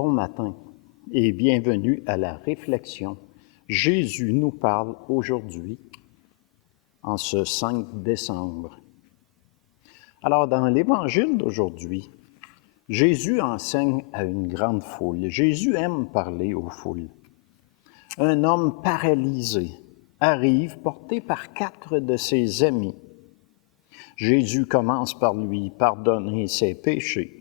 Bon matin et bienvenue à la réflexion. Jésus nous parle aujourd'hui, en ce 5 décembre. Alors, dans l'Évangile d'aujourd'hui, Jésus enseigne à une grande foule. Jésus aime parler aux foules. Un homme paralysé arrive porté par 4 de ses amis. Jésus commence par lui pardonner ses péchés,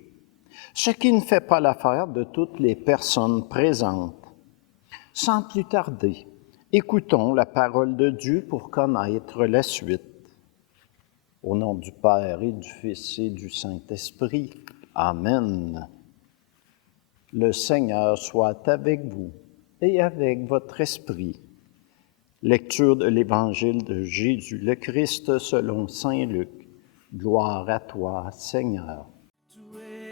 ce qui ne fait pas l'affaire de toutes les personnes présentes. Sans plus tarder, écoutons la parole de Dieu pour connaître la suite. Au nom du Père et du Fils et du Saint-Esprit. Amen. Le Seigneur soit avec vous et avec votre esprit. Lecture de l'Évangile de Jésus le Christ selon saint Luc. Gloire à toi, Seigneur. Tu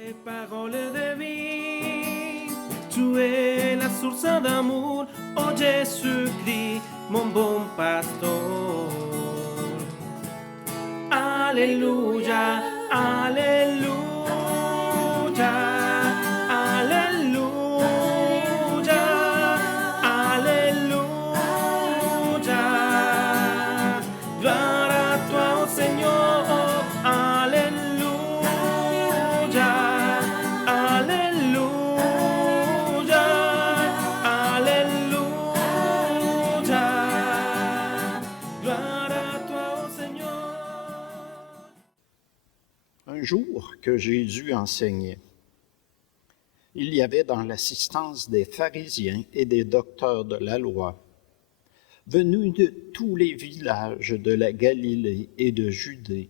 es parole de vie, tu es la source d'amour, oh Jésus-Christ, mon bon pasteur. Alléluia, alléluia, alléluia, alléluia. Gloire à toi, oh Seigneur, alléluia, alléluia, alléluia. Gloire à toi, oh Seigneur. Un jour que Jésus enseignait, il y avait dans l'assistance des pharisiens et des docteurs de la loi, venus de tous les villages de la Galilée et de Judée,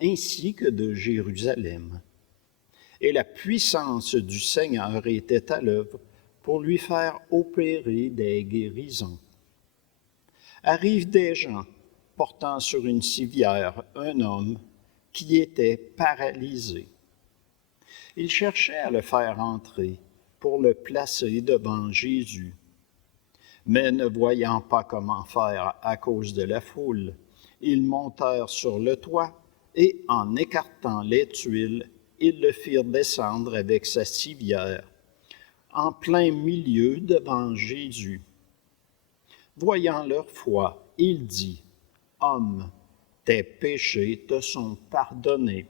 ainsi que de Jérusalem. Et la puissance du Seigneur était à l'œuvre pour lui faire opérer des guérisons. Arrivent des gens portant sur une civière un homme qui était paralysé. Ils cherchaient à le faire entrer pour le placer devant Jésus. Mais ne voyant pas comment faire à cause de la foule, ils montèrent sur le toit et, en écartant les tuiles, ils le firent descendre avec sa civière, en plein milieu devant Jésus. Voyant leur foi, il dit, « Homme, tes péchés te sont pardonnés. »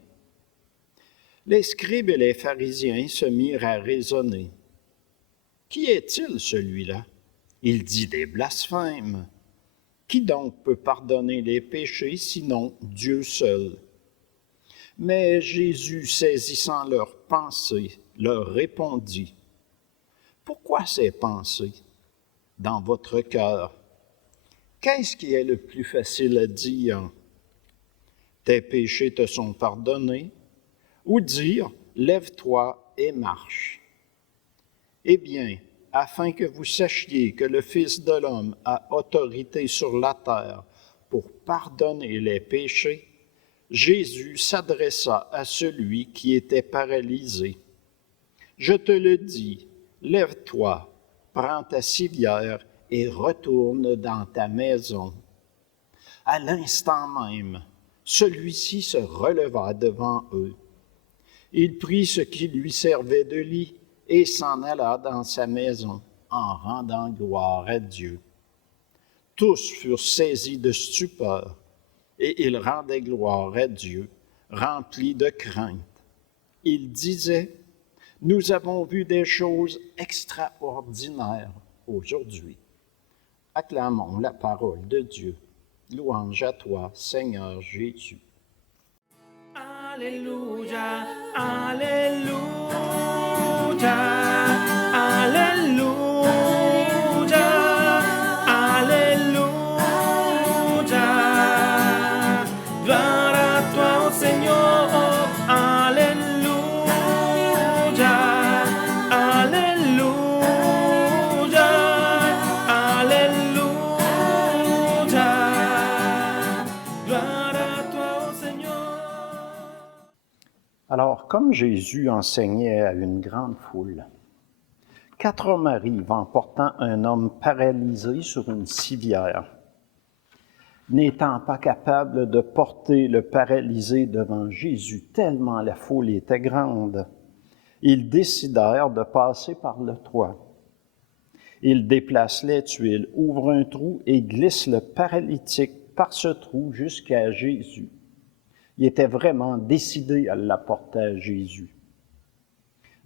Les scribes et les pharisiens se mirent à raisonner. « Qui est-il celui-là? Il dit des blasphèmes. Qui donc peut pardonner les péchés sinon Dieu seul? » Mais Jésus, saisissant leurs pensées, leur répondit, « Pourquoi ces pensées dans votre cœur? Qu'est-ce qui est le plus facile à dire? Tes péchés te sont pardonnés, ou dire, lève-toi et marche. Eh bien, afin que vous sachiez que le Fils de l'homme a autorité sur la terre pour pardonner les péchés, Jésus s'adressa à celui qui était paralysé. Je te le dis, lève-toi, prends ta civière et retourne dans ta maison. À l'instant même, celui-ci se releva devant eux. Il prit ce qui lui servait de lit et s'en alla dans sa maison en rendant gloire à Dieu. Tous furent saisis de stupeur et ils rendaient gloire à Dieu, remplis de crainte. Ils disaient, « Nous avons vu des choses extraordinaires aujourd'hui. » Acclamons la parole de Dieu. Louange à toi, Seigneur Jésus. Alléluia, alléluia, alléluia, alléluia. Gloire à toi, oh Seigneur, alléluia, alléluia, alléluia. Gloire à toi, oh Seigneur. Alors, comme Jésus enseignait à une grande foule, 4 hommes arrivent en portant un homme paralysé sur une civière. N'étant pas capables de porter le paralysé devant Jésus, tellement la foule était grande, Ils décidèrent de passer par le toit. Ils déplacent les tuiles, ouvrent un trou et glissent le paralytique par ce trou jusqu'à Jésus. Ils étaient vraiment décidés à l'apporter à Jésus.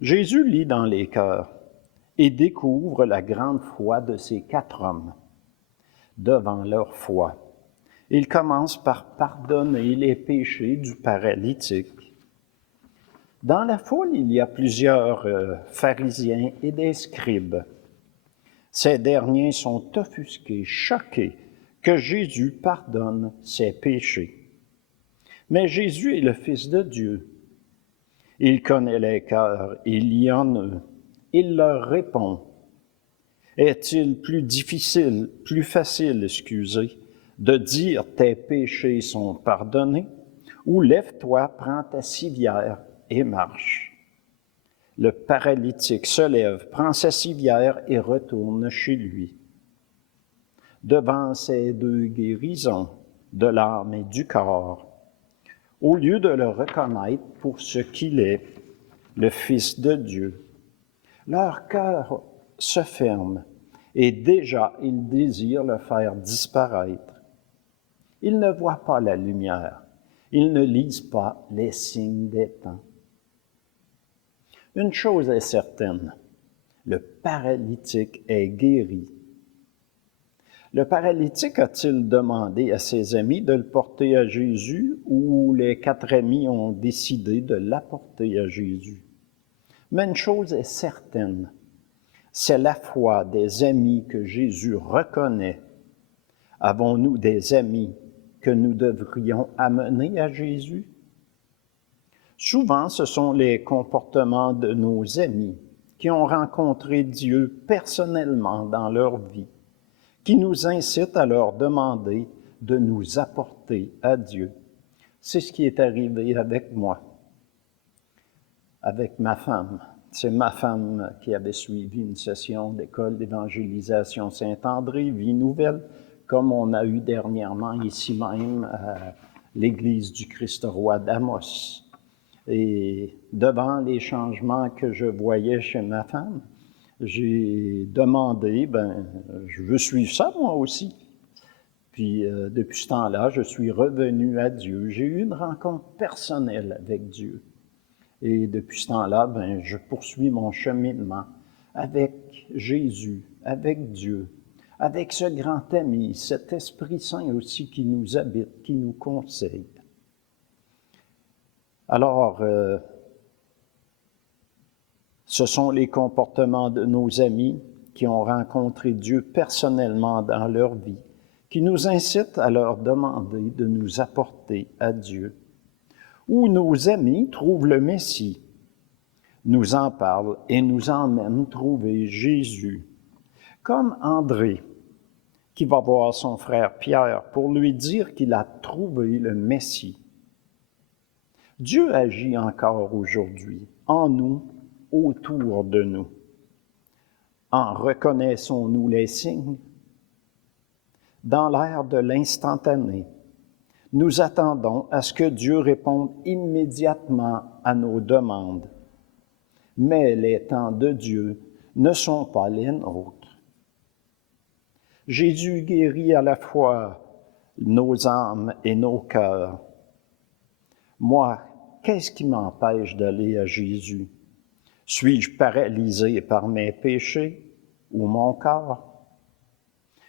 Jésus lit dans les cœurs et découvre la grande foi de ces 4 hommes. Devant leur foi, il commence par pardonner les péchés du paralytique. Dans la foule, il y a plusieurs pharisiens et des scribes. Ces derniers sont offusqués, choqués que Jésus pardonne ses péchés. Mais Jésus est le Fils de Dieu. Il connaît les cœurs, il lit en eux. Il leur répond. Est-il plus facile, de dire tes péchés sont pardonnés, ou lève-toi, prends ta civière et marche. Le paralytique se lève, prend sa civière et retourne chez lui. Devant ces 2 guérisons de l'âme et du corps, au lieu de le reconnaître pour ce qu'il est, le Fils de Dieu, leur cœur se ferme et déjà ils désirent le faire disparaître. Ils ne voient pas la lumière, ils ne lisent pas les signes des temps. Une chose est certaine, le paralytique est guéri. Le paralytique a-t-il demandé à ses amis de le porter à Jésus ou les 4 amis ont décidé de l'apporter à Jésus? Mais une chose est certaine, c'est la foi des amis que Jésus reconnaît. Avons-nous des amis que nous devrions amener à Jésus? Souvent, ce sont les comportements de nos amis qui ont rencontré Dieu personnellement dans leur vie, qui nous incitent à leur demander de nous apporter à Dieu. C'est ce qui est arrivé avec moi, avec ma femme. C'est ma femme qui avait suivi une session d'école d'évangélisation Saint-André, Vie Nouvelle, comme on a eu dernièrement ici même à l'Église du Christ-Roi d'Amos. Et devant les changements que je voyais chez ma femme, j'ai demandé, je veux suivre ça moi aussi. Puis depuis ce temps-là, je suis revenu à Dieu. J'ai eu une rencontre personnelle avec Dieu. Et depuis ce temps-là, je poursuis mon cheminement avec Jésus, avec Dieu, avec ce grand ami, cet Esprit Saint aussi qui nous habite, qui nous conseille. Alors, ce sont les comportements de nos amis qui ont rencontré Dieu personnellement dans leur vie, qui nous incitent à leur demander de nous apporter à Dieu. Où nos amis trouvent le Messie, nous en parlent et nous emmènent trouver Jésus. Comme André, qui va voir son frère Pierre pour lui dire qu'il a trouvé le Messie. Dieu agit encore aujourd'hui, en nous, autour de nous. En reconnaissons-nous les signes? Dans l'ère de l'instantané, nous attendons à ce que Dieu réponde immédiatement à nos demandes. Mais les temps de Dieu ne sont pas les nôtres. Jésus guérit à la fois nos âmes et nos cœurs. Moi, qu'est-ce qui m'empêche d'aller à Jésus? Suis-je paralysé par mes péchés ou mon corps?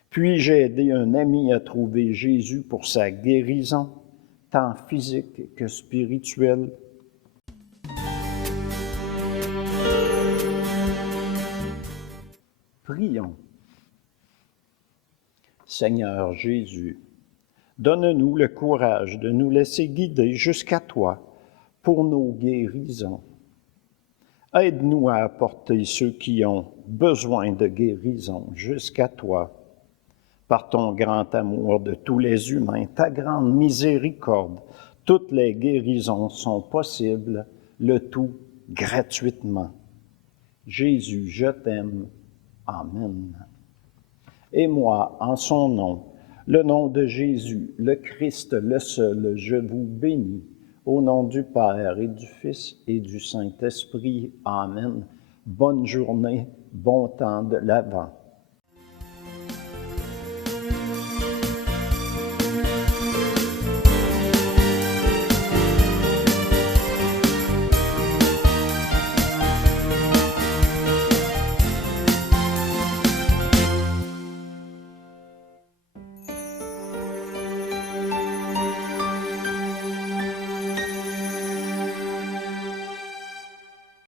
Puis-je aider un ami à trouver Jésus pour sa guérison, tant physique que spirituelle? Prions. Seigneur Jésus, donne-nous le courage de nous laisser guider jusqu'à toi pour nos guérisons. Aide-nous à apporter ceux qui ont besoin de guérison jusqu'à toi. Par ton grand amour de tous les humains, ta grande miséricorde, toutes les guérisons sont possibles, le tout gratuitement. Jésus, je t'aime. Amen. Et moi, en son nom, le nom de Jésus, le Christ, le seul, je vous bénis, Au nom du Père et du Fils et du Saint-Esprit. Amen. Bonne journée, bon temps de l'Avent.